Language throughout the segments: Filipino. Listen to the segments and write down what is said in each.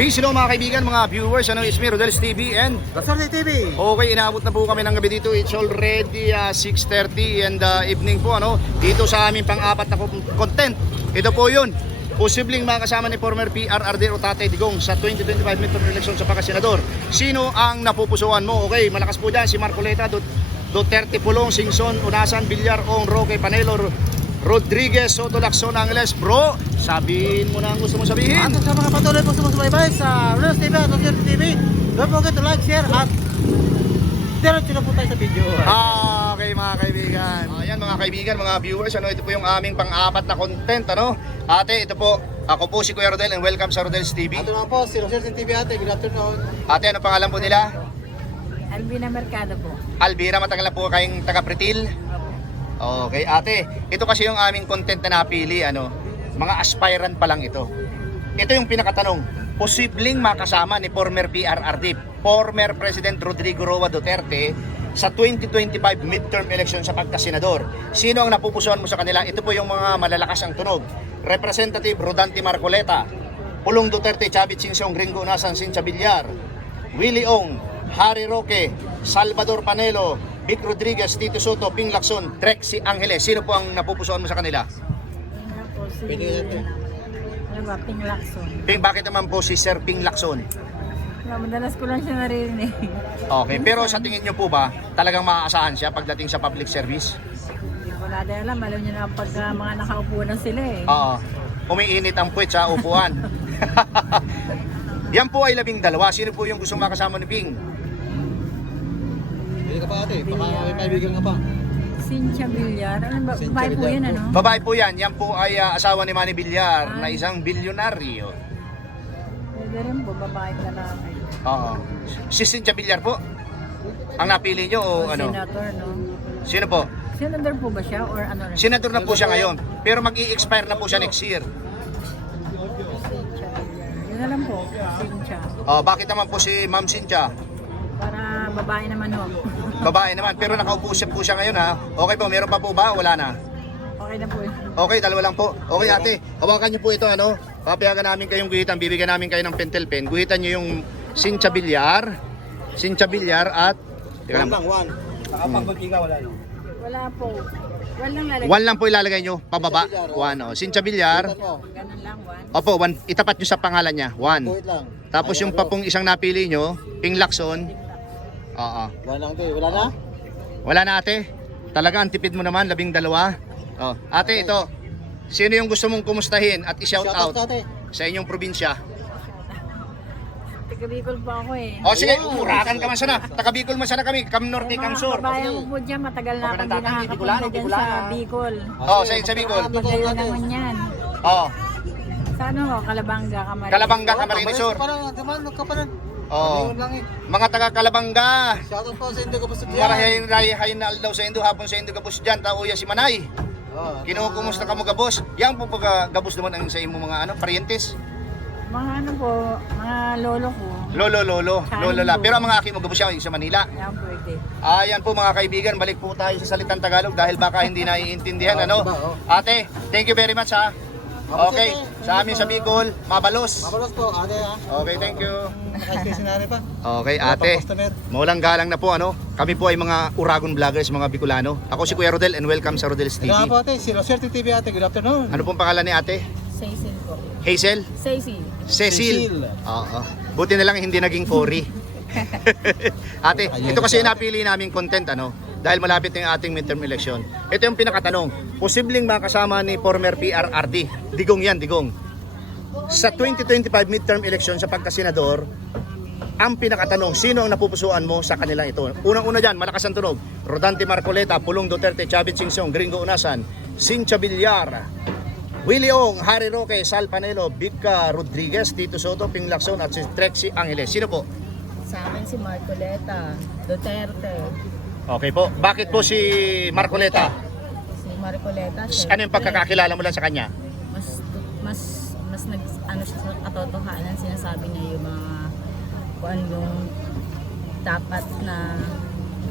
Peace hello mga kaibigan, mga viewers. Ano is me, Rodel's TV and Rodel's TV. Okay, inaabot na po kami ng gabi dito. It's already 6:30 and evening po dito sa aming pang-apat na content. Ito po 'yun. Posibleng makasama ni former PRRD o Tatay Digong sa 2025 midterm election sa pagkasenador. Sino ang napupusuan mo? Okay, malakas po diyan si Marcoleta, Duterte, Pulong, Singson, Unasan, Villar, Ong, Roque, Panelo, Rodriguez, Soto, Lacson, Angeles. Bro, sabihin mo na ang gusto mo sabihin. At sa mga patuloy po sumusubaybay sa Rodel's TV at Rodel's TV, don't forget to like, share at diretso na po tayo sa video. Okay mga kaibigan. Ayan mga kaibigan, mga viewers, ito po yung aming pang-apat na content, Ate, ito po, ako po si Kuya Rodel and welcome sa Rodel's TV. Ito naman po, si Rodel's TV ate, good afternoon. Ate, ano pangalan po nila? Albina Mercado po. Alvira, matagal na po kayong taga-Pretil. Okay, ate, ito kasi yung aming content na napili, mga aspirant pa lang ito. Ito yung pinakatanong, posibleng makasama ni former PRRD, former President Rodrigo Roa Duterte sa 2025 midterm election sa pagkasenador. Sino ang napupusuan mo sa kanila? Ito po yung mga malalakas ang tunog. Representative Rodante Marcoleta, Pulong Duterte, Chavit Singsong, Gringo Unasan, Cynthia Villar, Willie Ong, Harry Roque, Salvador Panelo, Vic Rodriguez, Tito Soto, Ping Lacson, Trexie Angeles. Sino po ang napupusuan mo sa kanila? Ano po si... Pwede ito. Ano ba? Ping Lacson. Ping, bakit naman po si Sir Ping Lacson? Madalas ko lang siya naririnig. Okay, pero sa tingin nyo po ba, talagang maaasahan siya pagdating sa public service? Hindi ko na alam. Alam nyo na pag mga nakaupo na sila eh. Oo. Umiinit ang puwet sa upuan. Yan po ay 12. Sino po yung gusto makasama ni Ping? Hindi ka pa ate, baka may kaibigan ka pa. Cynthia Villar. Ano ba? Cynthia Babae po Villar yun, po. ano? Babae po yan. Yan po ay asawa ni Manny Villar na isang bilyonaryo. Pwede rin po, babae na lang. Oo. Si Cynthia Villar po? Ang napili nyo o ano? Senator, no? Sino po? Senator po ba siya or ano rin? Senador na po siya ngayon. Pero mag-i-expire na po siya next year. Cynthia Villar. Yun na lang po, Cynthia. Bakit naman po si Ma'am Cynthia? Para babae naman ho. Babae naman. Pero nakaupo po siya ngayon ha. Okay po, meron pa po ba? Wala na. Okay na po yun. Okay, dalawa lang po. Okay ate, hawakan niyo po ito Papayagan namin kayong guhitan, bibigyan namin kayo ng pentel pen. Guhitan niyo yung Cynthia Villar at teka lang. One. Nakapag-iga wala no. Wala po. Wala lang lalagay. One lang po ilalagay niyo, pababa. One, Cynthia Villar. Ganun lang, one. Opo, one. Itapat niyo sa pangalan niya. One. Wait lang. Tapos yung papong isang napili niyo, Ping Lacson. Oo. Wala lang wala na? Wala na ate. Talaga ang tipid mo naman, 12. Ate, ito. Sino yung gusto mong kumustahin at i-shout out ate. sa inyong probinsya? Taga Bicol po ako eh. Sige, umurakan ka man sana. Taga Bicol man sana kami, Cam Norte, Cam Sur. Kabayan ko po dyan, matagal na Okay, ako hindi tatay, nakakapunta dyan Bicolano. sa Bicol. Sa Bicol. Magayo naman yan. Sa ano, Calabanga, Camarines. Kalabanga, Camarines Sur. Parang naman ka pa rin. Lang eh. Mga taga Kalabanga. Shoutout po sa Indo Kapusod. Marahay na aldaw sa Indo, hapon sa Indo Gabos dyan, tauya si Manay. Kinukumusta ka mo Gabos? Yang po pag Gabos naman ang sa imo mga parientes. Mga ano po, mga lolo ko. Lolo la. Pero ang mga akin mo Gabos yan sa Manila. Yan pwede. Ayan po mga kaibigan, balik po tayo sa salitang Tagalog dahil baka hindi naiintindihan Ate, thank you very much ha. Okay, sa amin sa Bicol, mabalos. Mabalos po ate ha. Okay, thank you. Nakaiskay sinari pa. Okay, ate. Maulang galang na po Kami po ay mga Uragon vloggers, mga Bicolano. Ako si Kuya Rodel and welcome sa Rodel's TV. Kaya po ate, si Rodel's TV ate, good afternoon. Ano pong pangalan ni ate? Cecil po. Hazel? Cecil. Cecil. Oo. Buti na lang hindi naging Cory. Ate, ito kasi yung napili naming content dahil malapit na yung ating midterm election. Ito yung pinakatanong, posibleng makasama ni former PRRD, Digong yan, Digong. Sa 2025 midterm election sa pagkasenador, ang pinakatanong, sino ang napupusuan mo sa kanilang ito? Unang-una dyan, malakas ang tunog. Rodante Marcoleta, Pulong Duterte, Chavit Singsong, Gringo Unasan, Cynthia Villar, Willie Ong, Harry Roque, Sal Panelo, Vic Rodriguez, Tito Soto, Ping Lacson at si Trexie Angeles. Sino po? Sa akin si Marcoleta, Duterte. Okay po. Bakit po si Marcoleta? Si Marcoleta, Ano yung pagkakakilala mo lang sa kanya? mas nag ano siya sa katotohanan, sinasabi niya yung mga kung ano yung dapat na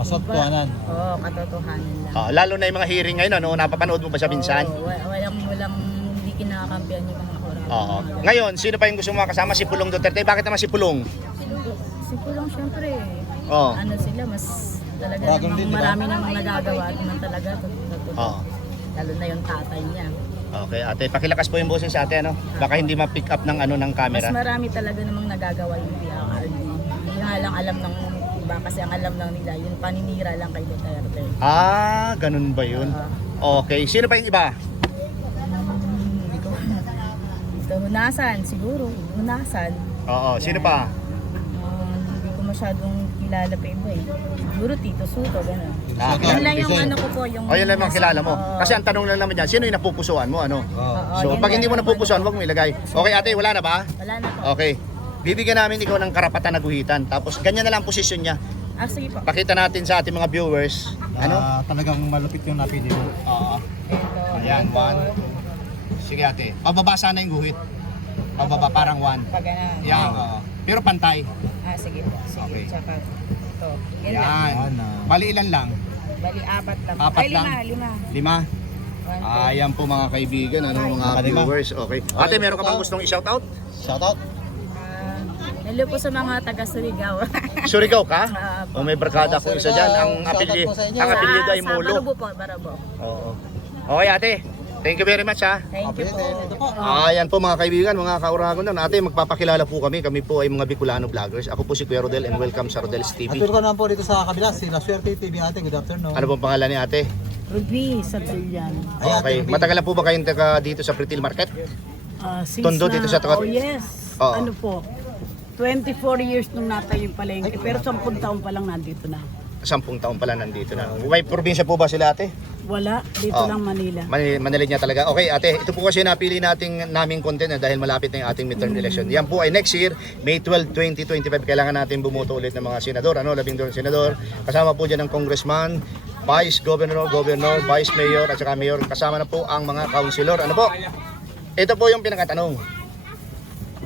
Katotohanan. Oo, katotohanan lang. Lalo na yung mga hearing ngayon, napapanood mo ba siya minsan? Oo, walang hindi kinakampihan yung mga oras. Oo. Ngayon, sino pa yung gusto mo makasama? Si Pulong Duterte. Bakit naman si Pulong? Si Pulong syempre, Oo. ano sila, mas talaga Dragon namang din, di ba? marami namang nagagawa at naman talaga. Oo. Lalo na yung tatay niya. Okay, ate, pakilakas po yung boses sa ate, ano? Baka hindi ma-pick up ng ano ng Mas camera. marami talaga namang nagagawa yung PRRD. Hindi nga lang alam ng iba kasi ang alam lang nila, yung paninira lang kay Duterte. Ah, ganun ba yun? Okay, sino pa yung iba? Hindi ko. Ito, Hunasan, siguro. Hunasan. Oo, sino pa? Hindi ko masyadong kilala pa iba eh. Siguro Tito Soto, gano'n. Ah, Yan lang yung ano ko po, yung... Oh, yun lang ang kilala mo. Oo. Kasi ang tanong lang naman dyan, sino yung napupusuan mo, ano? Oo, So, yun pag lang hindi mo yung napupusuan, ano wag mo ilagay. Okay, ate, wala na ba? Wala na po. Okay. Bibigyan namin ikaw ng karapatan na guhitan. Tapos, ganyan na lang ang posisyon niya. Ah, sige po. Pakita natin sa ating mga viewers. Ano? Talagang malupit yung napili mo. Oo. Ito. Ayan, ito. 1. Sige, ate. Pababa sana yung guhit. Pababa, parang 1. Pag ano. Yan, oo. Pero pantay. Ah, sige po. Sige. Okay. Tsaka ito. Yan lang. Yan. Yan, Bali ilan lang? Bali, 4 lang. Apat Ay, lang? 5. 5. 1, Ayan po mga kaibigan, ano, mga Lima. viewers. Okay. Ate, meron ka bang gustong i-shoutout? Shoutout. hello po sa mga taga Surigao. Surigao ka? Ah, O may barkada ko isa dyan. Ang Shoutout po sa inyo. apelyido ay Sa Mulo. Barabo po, Barabo. Oo. Okay, ate. Thank you very much, ha. Thank you po. Ito po. Ayan po mga kaibigan, mga kauragon na. Ate, magpapakilala po kami. Kami po ay mga Bicolano vloggers. Ako po si Kuya Rodel and welcome sa Rodel's At TV. welcome naman po dito sa kabila, si La Suerte TV ate. Good afternoon. Ano pong pangalan ni ate? Ruby sa Tilian. Okay. Matagal na po ba kayong taga dito sa Pretil Market? Since Tondo dito sa Tagat- Oh yes. Oo. Ano po? 24 years nung natayo yung palengke. Pero 10 taon pa lang nandito na. 10 taon pala nandito na. May probinsya po ba sila, ate? Wala. Dito Oh. lang Manila. Manila niya talaga. Okay, ate, ito po kasi napili naming content dahil malapit na yung ating midterm election. Yan po ay next year, May 12, 2025. Kailangan natin bumuto ulit ng mga senador. 12 senador. Kasama po dyan ng congressman, vice governor, vice mayor, at saka mayor. Kasama na po ang mga councilor. Ano po? Ito po yung pinakatanong.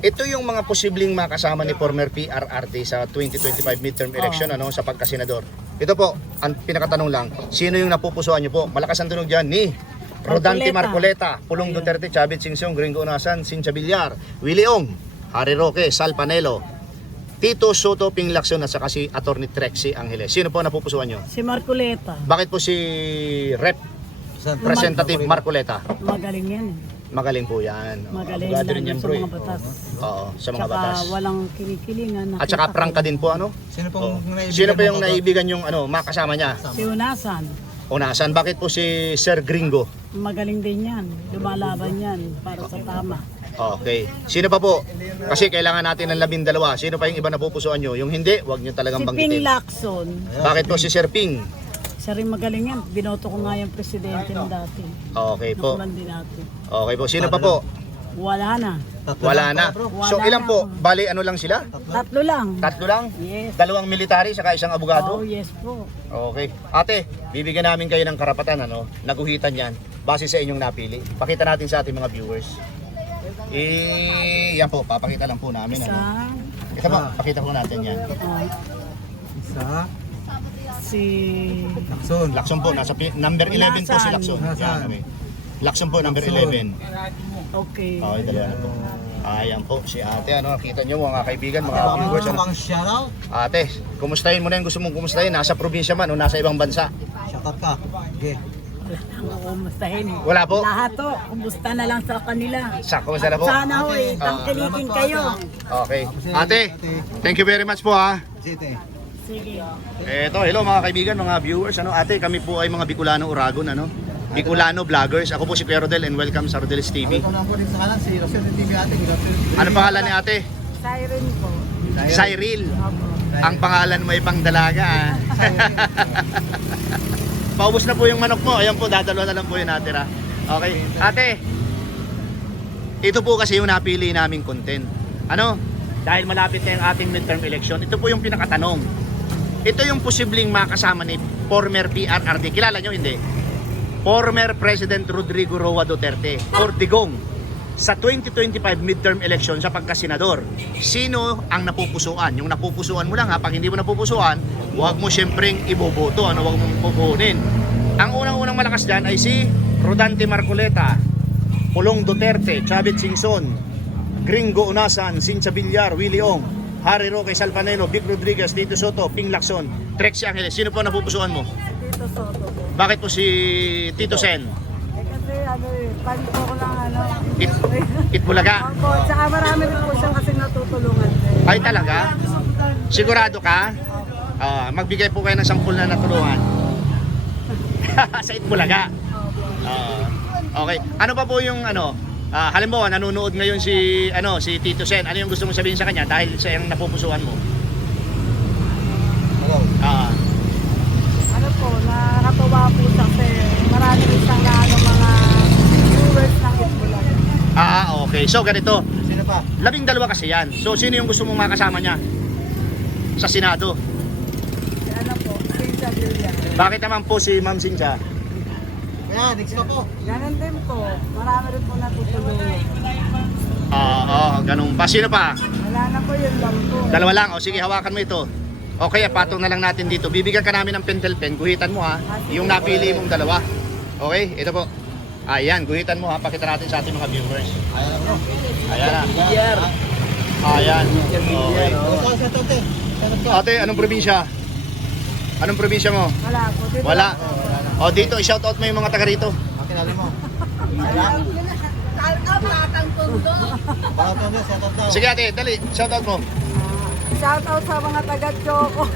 Ito yung mga posibleng makasama ni former PRRT sa 2025 midterm election sa pagkasenador. Ito po, ang pinakatanong lang, sino yung napupusuan niyo po? Malakas ang tunog dyan ni Rodante Marcoleta, Pulong Duterte, Chavit Singson, Gringo Unasan, Cynthia Villar, Willie Ong, Harry Roque, Sal Panelo, Tito Soto, Ping Lacson at saka si Atty. Trexie Angeles. Sino po napupusuan niyo? Si Marcoleta. Bakit po si Rep Representative Marcoleta? Magaling yan. Magaling po yan. Magaling Abogado rin lalo yan, sa bro. mga batas. Oo, sa mga Tsaka batas. walang kinikilingan. At saka prangka din po, ano? Sino pong naibigan Sino pa yung mo? naibigan yung makasama niya? Si Unasan. Unasan, bakit po si Sir Gringo? Magaling din yan. Lumalaban yan para sa tama. Okay. Sino pa po? Kasi kailangan natin ng 12. Sino pa yung iba napupusuan nyo? Yung hindi, wag nyo talagang Si Ping banggitin. Lacson. Bakit po si Sir Ping? Siya rin magaling yan. Binoto ko nga yung presidente ng dati. Okay po. Nakulan din natin. Okay po. Sino pa po? Wala na. Tatlo Wala lang na. pala, bro. So Wala ilan na. po? Bali ano lang sila? 3 lang. 3 lang? Yes. 2 military saka isang abogado? Oh, yes po. Okay. Ate, bibigyan namin kayo ng karapatan, naguhitan yan, base sa inyong napili. Pakita natin sa ating mga viewers. Yan po, papakita lang po namin. Isa. Ito po, pakita po natin yan. Oh, Isa. si Lakson. Lakson po, number 11 po si Lakson. Unasan. Yan, okay. Lakson po, number 11. okay. Okay, dalawa na po. Ayan po, si ate, nakita nyo mga kaibigan, mga Baka viewers. mo bang shoutout? Ate, kumustahin mo na yung gusto mong kumustahin, nasa probinsya man o nasa ibang bansa. Shoutout ka. Okay. Wala nang kumustahin. Wala po? Lahat to, kumusta na lang sa kanila. Sakto na po. Sana ho tangkilikin kayo. Okay. Ate, thank you very much po ha. Site. Sige. Eto, hello mga kaibigan, mga viewers. Ate, kami po ay mga Bicolano Uragon, Bicolano vloggers. Ako po si Kuya Rodel and welcome sa Rodel's TV. Welcome lang po dito sa kanan, si La Suerte TV ate. Good afternoon. Ano pangalan ni ate? Siren po. Cyril. Ang pangalan mo ay pangdalaga. Paubos na po yung manok mo. Ayan po, dadalo na lang po yung natira. Okay. Ate, ito po kasi yung napili naming content. Dahil malapit na yung ating midterm election, ito po yung pinakatanong. Ito yung posibleng makasama ni former PRRD. Kilala nyo, hindi? Former President Rodrigo Roa Duterte or Digong sa 2025 midterm election sa pagkasenador. Sino ang napupusuan? Yung napupusuan mo lang ha, pag hindi mo napupusuan, huwag mo syempreng iboboto, huwag mong pupunin. Ang unang-unang malakas dyan ay si Rodante Marcoleta. Pulong Duterte, Chavit Singson, Gringo Unasan, Cynthia Villar, Willie Ong, Harry Roque Salpanelo, Vic Rodriguez, Tito Soto, Ping Lacson, Trexie Angeles. Sino po napupusuan mo? Dito Soto po. Bakit po si Tito Sen? Kasi pan po ko lang Itbulaga? Opo, tsaka marami rin po siyang kasi natutulungan. Ay talaga? Sigurado ka? Magbigay po kayo ng 10 na natulungan. Sa Itbulaga? Okay. Ano pa po yung halimbawa nanonood ngayon si Tito Sen. Ano yung gusto mong sabihin sa kanya dahil siya yung napupusuan mo? Ano po, nakakatawa po siya kasi marami rin siyang mga viewers ng Itbulaga. Okay. So ganito. Sino pa? 12 kasi yan. So sino yung gusto mong makasama niya? Sa Senado. Ano po, Cynthia Villar. Bakit naman po si Ma'am Cynthia? Kaya, next pa po. Ganun din po, marami rin po natutulungan. Ganun pa. Sino pa? Wala na po yun lang po. Dalawa lang. O sige, hawakan mo ito. Okay, patong na lang natin dito. Bibigyan ka namin ng pentel pen. Guhitan mo ha. Yung napili mong dalawa. Okay, ito po. Ayan, guhitan mo ha. Pakita natin sa ating mga viewers. Ayan na. Ayan. Okay. Ate, anong probinsya? Anong probinsya mo? Wala po. Dito Wala. lang po. O dito, i-shoutout mo yung mga taga rito. Kilala mo. Sige ate, dali. Shoutout mo. Shout out sa mga taga-Choco.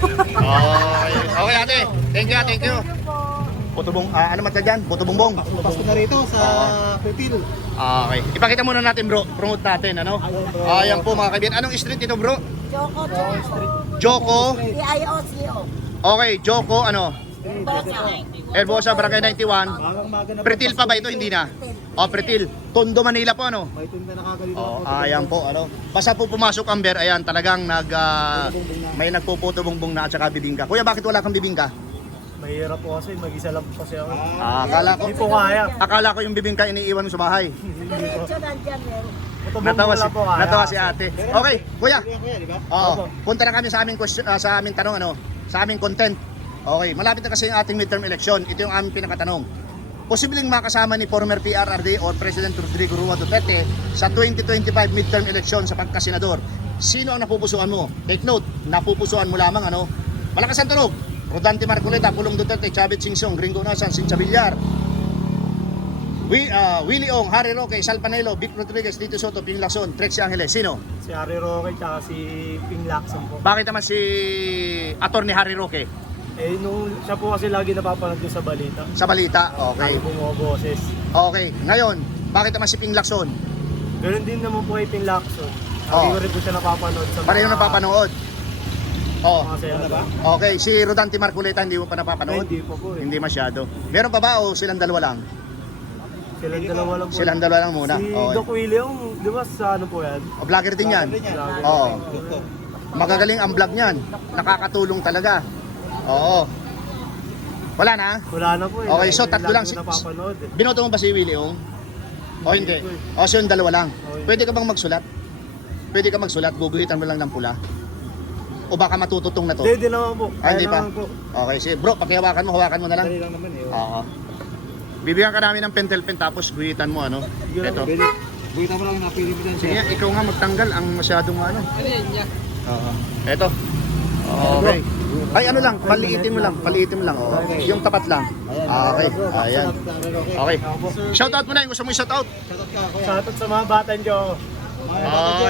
Okay ate. Thank you, thank you. Thank you po. Putubong, ano man dyan? Putubongbong. Pasko na rito sa Pritil. Okay. Ipakita muna natin bro. Promote natin, ano? Ayan po mga kaibigan. Anong street ito bro? Choco. Joko. D-I-O-C-O. Okay, Joko, Herbosa, Barangay 91. Pretil pa ba ito? Hindi na. Pretil. Tondo, Manila po, ano? May tunda nakagalito. Ayan po, ano? Basta po pumasok ang bear, ayan, talagang may nagpuputo bongbong na at saka bibingka. Kuya, bakit wala kang bibingka? Mahirap po kasi, mag-isa lang po kasi ako. Hindi po kaya. Akala ko yung bibingka iniiwan mo sa bahay. Natawa si ate. Okay, kuya. Punta na kami sa aming tanong, sa aming content. Okay, malapit na kasi yung ating midterm election. Ito yung aming pinakatanong. Posibleng makasama ni former PRRD or President Rodrigo Roa Duterte sa 2025 midterm election sa pagkasenador. Sino ang napupusuan mo? Take note, napupusuan mo lamang Malakas ang tunog. Rodante Marcoleta, Pulong Duterte, Chavit Singson, Gringo Unasan, Cynthia Villar, Willie Ong, Harry Roque, Salpanelo, Vic Rodriguez, Tito Soto, Ping Lacson, Trexie Angeles. Sino? Si Harry Roque at si Ping Lacson po. Bakit naman si Attorney Harry Roque? Siya po kasi lagi napapanood ko sa balita. Sa balita? Okay. Lagi bumoboses. Okay. Ngayon, bakit naman si Ping Lacson? Ganun din naman po kay Ping Lacson. Lagi ko rin po siya napapanood sa Pareho napapanood. mga senador. Okay. Si Rodante Marcoleta, hindi mo pa napapanood? Hindi po po eh. Hindi masyado. Meron pa ba o silang dalawa lang? Silang dalawa lang po. Silang dalawa lang muna. Si Okay. Doc William, di ba sa ano po yan? Vlogger din yan. Vlogger. Oo. Magagaling ang vlog niyan. Nakakatulong talaga. Oo. Wala na? Wala na po eh. Okay, so Lagi tatlo lang. ko napapanood eh. Binoto mo ba si Willie Ong? O hindi? O so yung dalawa lang. Pwede ka bang magsulat? Pwede ka magsulat, guguhitan mo lang ng pula? O baka matututong na to? Hindi naman po. Hindi Kaya pa? naman po. Okay, sige bro, pakihawakan mo na lang. Dali lang naman eh. Oo. Bibigyan ka namin ng pentel pen tapos guhitan mo Ito. Buita mo lang yung napili mo dyan. Sige, ikaw nga magtanggal ang masyadong Oo. Ito. Okay. Ay ano lang, paliitin mo lang. Okay. Yung tapat lang. Okay. Ayan. Okay. Shoutout mo na yung gusto mo i-shoutout. Shoutout sa mga bata niyo.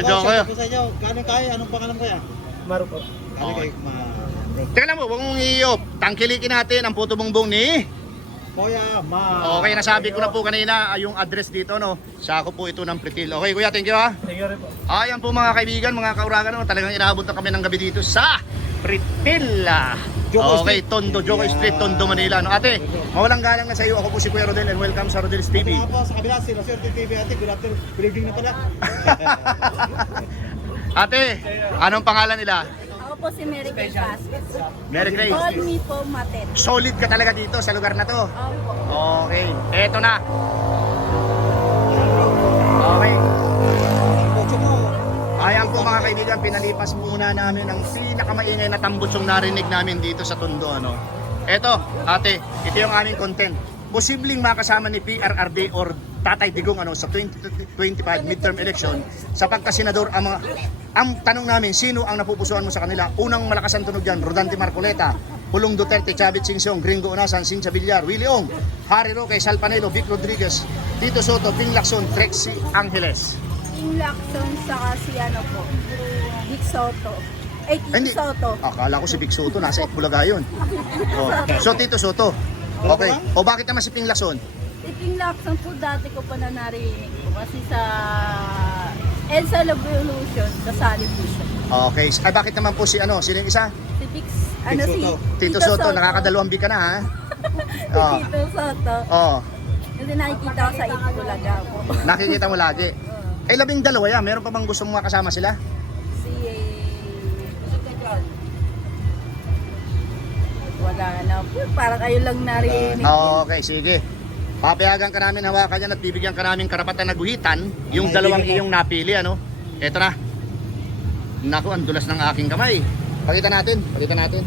Joke. Gano'ng kaya? Anong pangalan kaya? Maro po. Okay. Teka lang mo, huwag mong iiyop. Tangkilikin natin ang puto bongbong ni Kuya Okay, nasabi ko na po kanina yung address dito Sako po ito ng Pritil. Okay kuya, thank you ha. Thank you rin po. Ayan po mga kaibigan, mga kauragan talagang inaabot na kami ng gabi dito sa Pritil. Okay, Tondo, Joko Street, Tondo, Manila. Ate, mawalang galang na sa iyo. Ako po si Kuya Rodel and welcome sa Rodel's TV. po sa kabila, si Roserte TV ate. Good afternoon. Good evening na pala. Ate, anong pangalan nila? Ako po si Mary Kay Vasquez. Mary Grace. Call me po Matet. Solid ka talaga dito sa lugar na to. Opo. Okay, eto na. Okay. Ayan po mga kaibigan, pinalipas muna namin ang pinakamaingay na tambos yung narinig namin dito sa Tondo. Eto, ate, ito yung aming content. Posibleng makasama ni PRRD or Tatay Digong sa 2025 midterm election sa pagkasenador. Ang tanong namin, sino ang napupusuan mo sa kanila? Unang malakas ang tunog dyan, Rodante Marcoleta, Pulong Duterte, Chavit Singson, Gringo Unasan, Cynthia Villar, Willie Ong, Harry Roque, Sal Panelo, Vic Rodriguez, Tito Soto, Ping Lacson, Trexie Angeles. King Lacson saka si ano po, Vic Soto. Hindi. Tito Soto. Akala ko si Vic Soto, nasa Itbulaga yun. So Tito Soto. Okay. O bakit naman si Ping Lacson? Si King Lacson po dati ko pa na narinig po kasi sa EDSA Revolution, kasali po siya. Okay. Ay bakit naman po sino yung isa? Si Vic, ano si Tito Soto, nakakadalawang bika na ha? Oh. Tito Soto. Oh, Kasi nakikita ko sa Itbulaga po. nakikita mo lagi. Eh 12 yan, meron pa bang gusto mo makasama sila? Si... Wala na po. Parang ayun lang narinig. Okay, sige. Papayagan ka namin hawakan yan at bibigyan ka namin karapatan na guhitan yung dalawang iyong napili, ano? Eto na. Naku, ang dulas ng aking kamay. Pakita natin. Nakita natin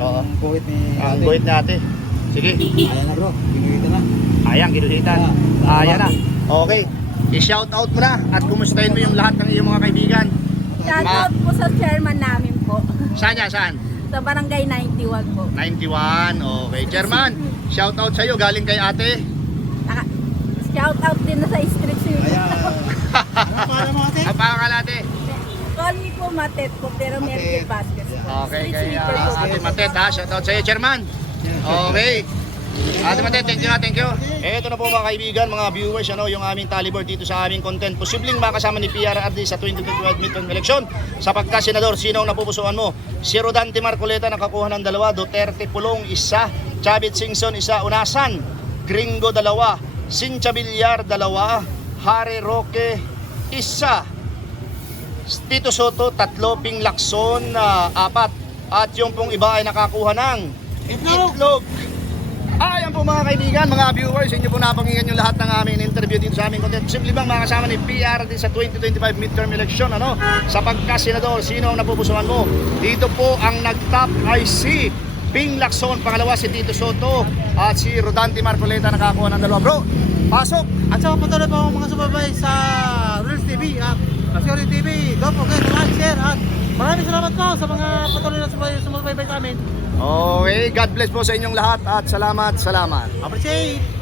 Oo. ang kuwit ni Ang guhit natin. Sige. Ayan na bro, pinagita na. Ayan, ginuhitan. Ayan na. Okay. I-shout out mo na at kumustahin mo yung lahat ng iyong mga kaibigan. Shoutout po sa chairman namin po. Saan yan? Saan? Sa barangay 91 po. 91. Okay. Chairman, shout out sa'yo. Galing kay ate. Shoutout din na sa street sweeper. Ano pala mo ate? Ang pangalan ate. Call me po Matet po, pero Merkel Vasquez po. Okay, Street kay sweeper po. ate Matet ha. Shout out sa'yo, Chairman. Okay. Ate Matet, thank you. Ito na po mga kaibigan, mga viewers, yung aming tallyboard dito sa aming content. Posibleng makasama ni PRRD sa 2025 midterm election sa pagka-senador. Sino ang napupusuan mo? Si Rodante Marcoleta nakakuha ng 2, Duterte Pulong 1, Chavit Singson 1, Unasan, Gringo 2, Cynthia Villar 2, Harry Roque 1, Tito Soto 3, Ping Lacson 4, at yung pong iba ay nakakuha ng itlog. Ayan po mga kaibigan, mga viewers, inyo po napakinggan yung lahat ng aming interview dito sa aming content. Simple bang makasama ni PRD sa 2025 midterm election, sa pagka-senador, sino ang napupusuan mo? Dito po ang nag-top ay si Ping Lacson, pangalawa si Tito Soto, at si Rodante Marcoleta nakakuha ng 2. Bro, pasok! At sa patuloy po ang mga subaybay sa Reels TV at Asuri TV. Don't forget to like, share at maraming salamat po sa mga patuloy na subaybay sa amin. Okay, God bless po sa inyong lahat at salamat. Appreciate!